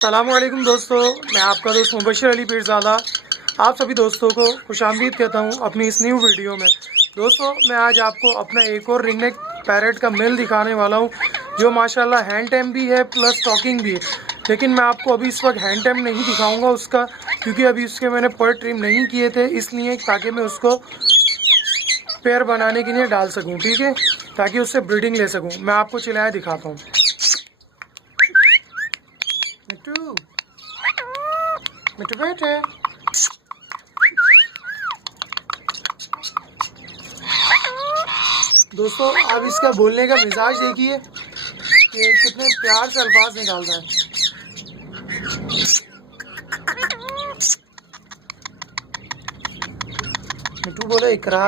अस्सलामुअलैकुम दोस्तों, मैं आपका दोस्त मुबशर अली पीरज़ादा आप सभी दोस्तों को खुशामदीद कहता हूं अपनी इस न्यू वीडियो में। दोस्तों, मैं आज आपको अपना एक और रिंगनेक पैरेट का मेल दिखाने वाला हूं, जो माशाल्लाह हैंड टैम भी है प्लस टॉकिंग भी है। लेकिन मैं आपको अभी इस वक्त हैंड टैम नहीं दिखाऊंगा उसका, क्योंकि अभी उसके मैंने पर ट्रिम नहीं किए थे, इसलिए ताकि मैं उसको पेयर बनाने के लिए डाल सकूँ, ठीक है, ताकि उससे ब्रीडिंग ले सकूँ। मैं आपको चिल्लाया दिखाता हूँ। मिट्टू मिट्टू बेटे, दोस्तों आप इसका बोलने का मिजाज देखिए कि कितने प्यार से अल्फाज निकालता है। मिट्टू बोले इकरा,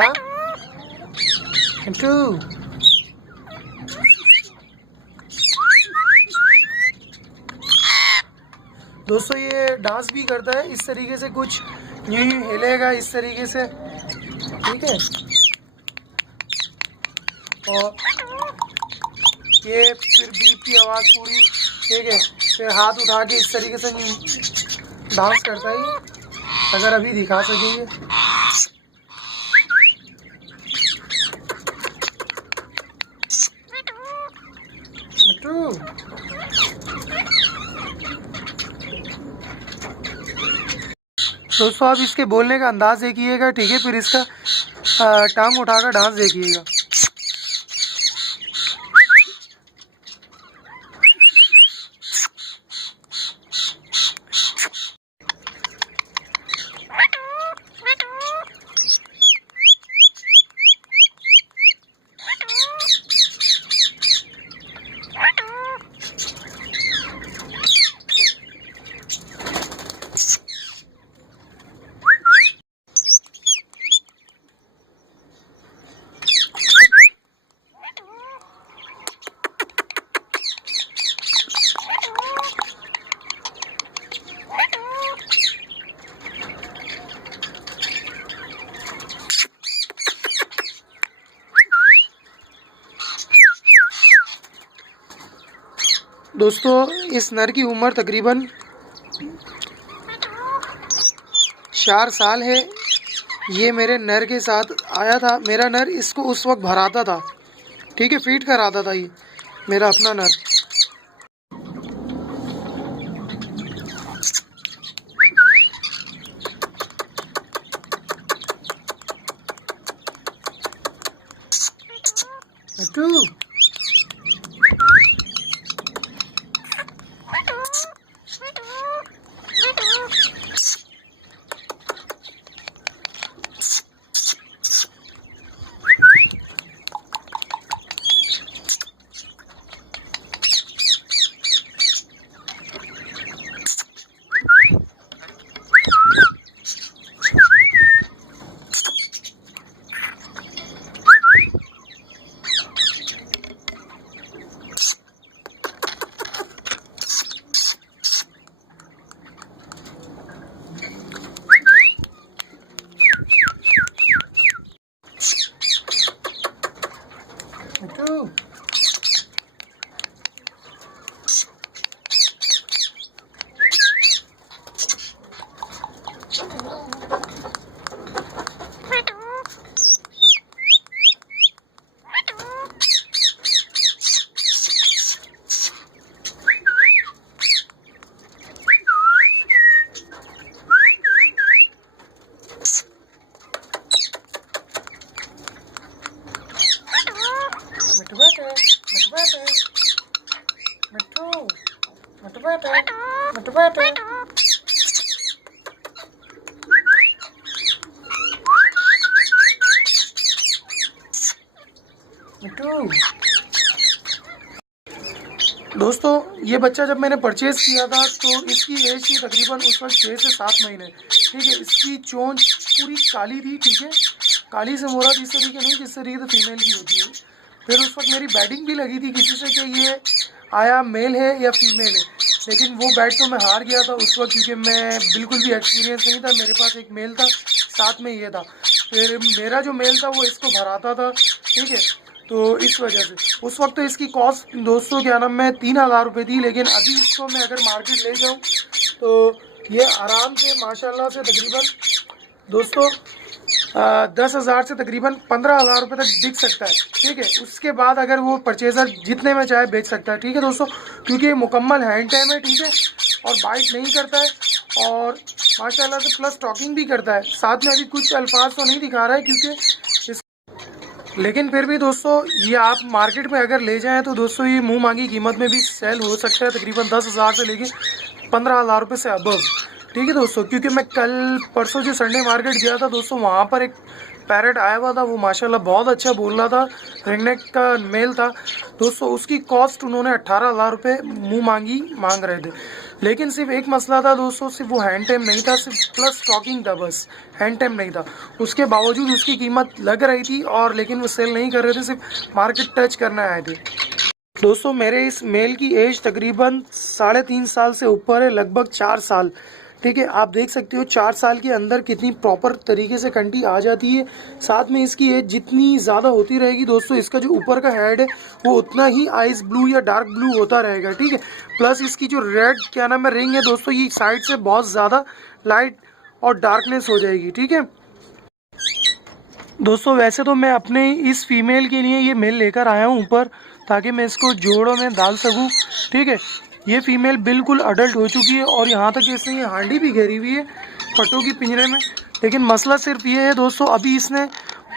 मिट्टू। दोस्तों ये डांस भी करता है इस तरीके से, कुछ यूं यूं हिलेगा इस तरीके से, ठीक है। और ये फिर बीप की आवाज़ पूरी, ठीक है, फिर हाथ उठा के इस तरीके से डांस करता है ये। अगर अभी दिखा सकेंगे। मिट्टू, दोस्तों आप इसके बोलने का अंदाज देखिएगा, ठीक है, फिर इसका टांग उठाकर डांस देखिएगा। दोस्तों इस नर की उम्र तकरीबन 4 साल है। ये मेरे नर के साथ आया था। मेरा नर इसको उस वक्त भराता था, ठीक है, फीड कराता था ये मेरा अपना नर। मिट्टू, मिट्टू, मिट्टू बेटे, मिट्टू बेटे, मिट्टू, मिट्टू बेटे, मिट्टू बेटे। मिट्टू, दोस्तों ये बच्चा जब मैंने परचेज़ किया था तो इसकी एज थी तकरीबन उस वक्त 6 से 7 महीने, ठीक है। इसकी चोंच पूरी काली थी, ठीक है, काली से मुराद इस तरीके नहीं जिस तरीके से फीमेल की होती है। फिर उस वक्त मेरी बैटिंग भी लगी थी किसी से कि ये आया मेल है या फीमेल है, लेकिन वो बैट तो मैं हार गया था उस वक्त, क्योंकि मैं बिल्कुल भी एक्सपीरियंस नहीं था। मेरे पास एक मेल था, साथ में ये था। फिर मेरा जो मेल था वो इसको भराता था, ठीक है। तो इस वजह से उस वक्त तो इसकी कॉस्ट दोस्तों क्या नाम है 3,000 रुपये थी, लेकिन अभी इसको मैं अगर मार्केट ले जाऊँ तो ये आराम से माशाल्लाह से तकरीबन दोस्तों 10,000 से तकरीबन 15,000 रुपये तक बिक सकता है। ठीक है, उसके बाद अगर वो परचेज़र जितने में चाहे बेच सकता है। ठीक है दोस्तों, क्योंकि ये मुकम्मल हैंड टाइम है। ठीक है, और बाइट नहीं करता है और माशाल्लाह से प्लस टॉकिंग भी करता है। साथ में अभी कुछ अल्फाज तो नहीं दिखा रहा है क्योंकि इस, लेकिन फिर भी दोस्तों ये आप मार्केट में अगर ले जाएँ तो दोस्तों ये मुँह मांगी कीमत में भी सेल हो सकता है, तकरीबन 10,000 से लेके 15,000 रुपये से अबव। ठीक है दोस्तों, क्योंकि मैं कल परसों जो संडे मार्केट गया था दोस्तों, वहाँ पर एक पैरेट आया हुआ था, वो माशाल्लाह बहुत अच्छा बोल रहा था, रिंगनेक का मेल था दोस्तों। उसकी कॉस्ट उन्होंने 18,000 रुपये मुँह मांगी मांग रहे थे, लेकिन सिर्फ एक मसला था दोस्तों, सिर्फ वो हैंड टाइम नहीं था, सिर्फ प्लस स्टॉकिंग था, बस हैंड टाइम नहीं था। उसके बावजूद उसकी कीमत लग रही थी और लेकिन वो सेल नहीं कर रहे थे, सिर्फ मार्केट टच करने आए थे। दोस्तों मेरे इस मेल की एज तकरीबन 3.5 साल से ऊपर है, लगभग 4 साल। ठीक है, आप देख सकते हो 4 साल के अंदर कितनी प्रॉपर तरीके से कंटी आ जाती है। साथ में इसकी एज जितनी ज़्यादा होती रहेगी दोस्तों, इसका जो ऊपर का हेड है वो उतना ही आइस ब्लू या डार्क ब्लू होता रहेगा। ठीक है, प्लस इसकी जो रेड क्या नाम है रिंग है दोस्तों, ये साइड से बहुत ज़्यादा लाइट और डार्कनेस हो जाएगी। ठीक है दोस्तों, वैसे तो मैं अपने इस फीमेल के लिए ये मेल लेकर आया हूँ ऊपर, ताकि मैं इसको जोड़ों में डाल सकूँ। ठीक है, ये फीमेल बिल्कुल अडल्ट हो चुकी है और यहाँ तक इसने ये हांडी भी घेरी हुई है फटों की पिंजरे में। लेकिन मसला सिर्फ ये है दोस्तों, अभी इसने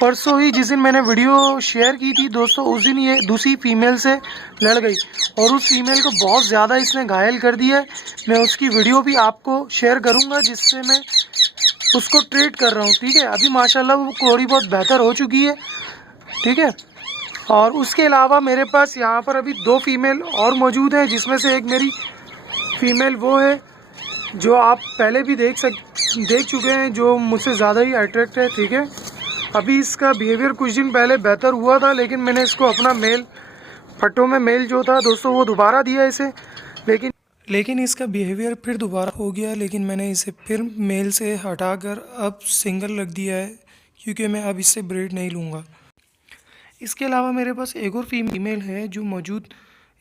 परसों ही जिस दिन मैंने वीडियो शेयर की थी दोस्तों, उस दिन ये दूसरी फीमेल से लड़ गई और उस फीमेल को बहुत ज़्यादा इसने घायल कर दिया है। मैं उसकी वीडियो भी आपको शेयर करूँगा जिससे मैं उसको ट्रीट कर रहा हूँ। ठीक है, अभी माशाल्लाह वो थोड़ी बहुत बेहतर हो चुकी है। ठीक है, और उसके अलावा मेरे पास यहाँ पर अभी 2 फीमेल और मौजूद हैं, जिसमें से एक मेरी फ़ीमेल वो है जो आप पहले भी देख चुके हैं, जो मुझसे ज़्यादा ही अट्रैक्ट है। ठीक है, अभी इसका बिहेवियर कुछ दिन पहले बेहतर हुआ था, लेकिन मैंने इसको अपना मेल फटों में मेल जो था दोस्तों वो दोबारा दिया इसे, लेकिन इसका बिहेवियर फिर दोबारा हो गया। लेकिन मैंने इसे फिर मेल से हटाकर अब सिंगल रख दिया है, क्योंकि मैं अब इससे ब्रीड नहीं लूँगा। इसके अलावा मेरे पास एक और फीमेल है जो मौजूद,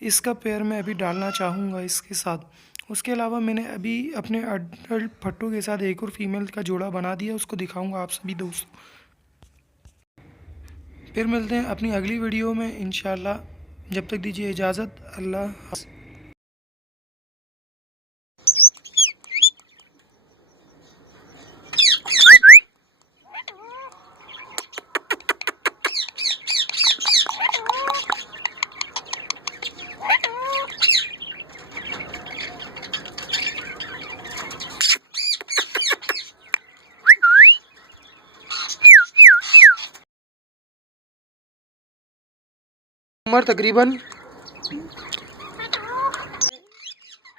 इसका पेयर मैं अभी डालना चाहूँगा इसके साथ। उसके अलावा मैंने अभी अपने अडल्ट फट्टू के साथ एक और फीमेल का जोड़ा बना दिया, उसको दिखाऊंगा आप सभी दोस्तों। फिर मिलते हैं अपनी अगली वीडियो में इंशाल्लाह। जब तक दीजिए इजाज़त, अल्लाह हाफ़िज़। उम्र तकरीबन,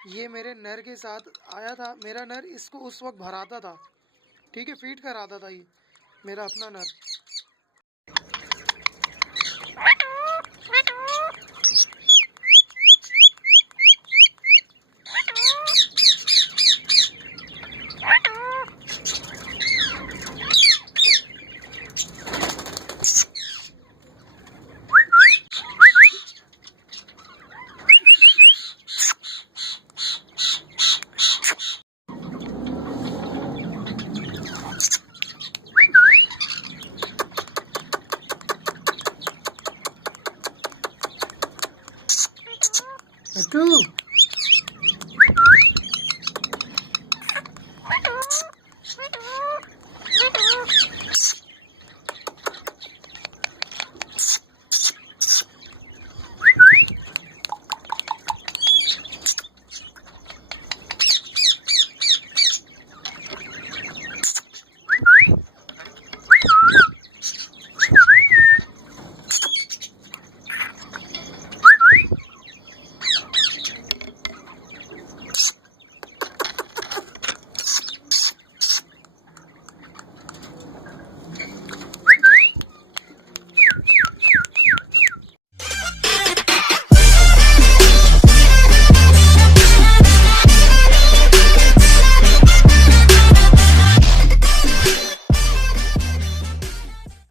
ये मेरे नर के साथ आया था। मेरा नर इसको उस वक्त भराता था। ठीक है, फीड कराता था ये मेरा अपना नर।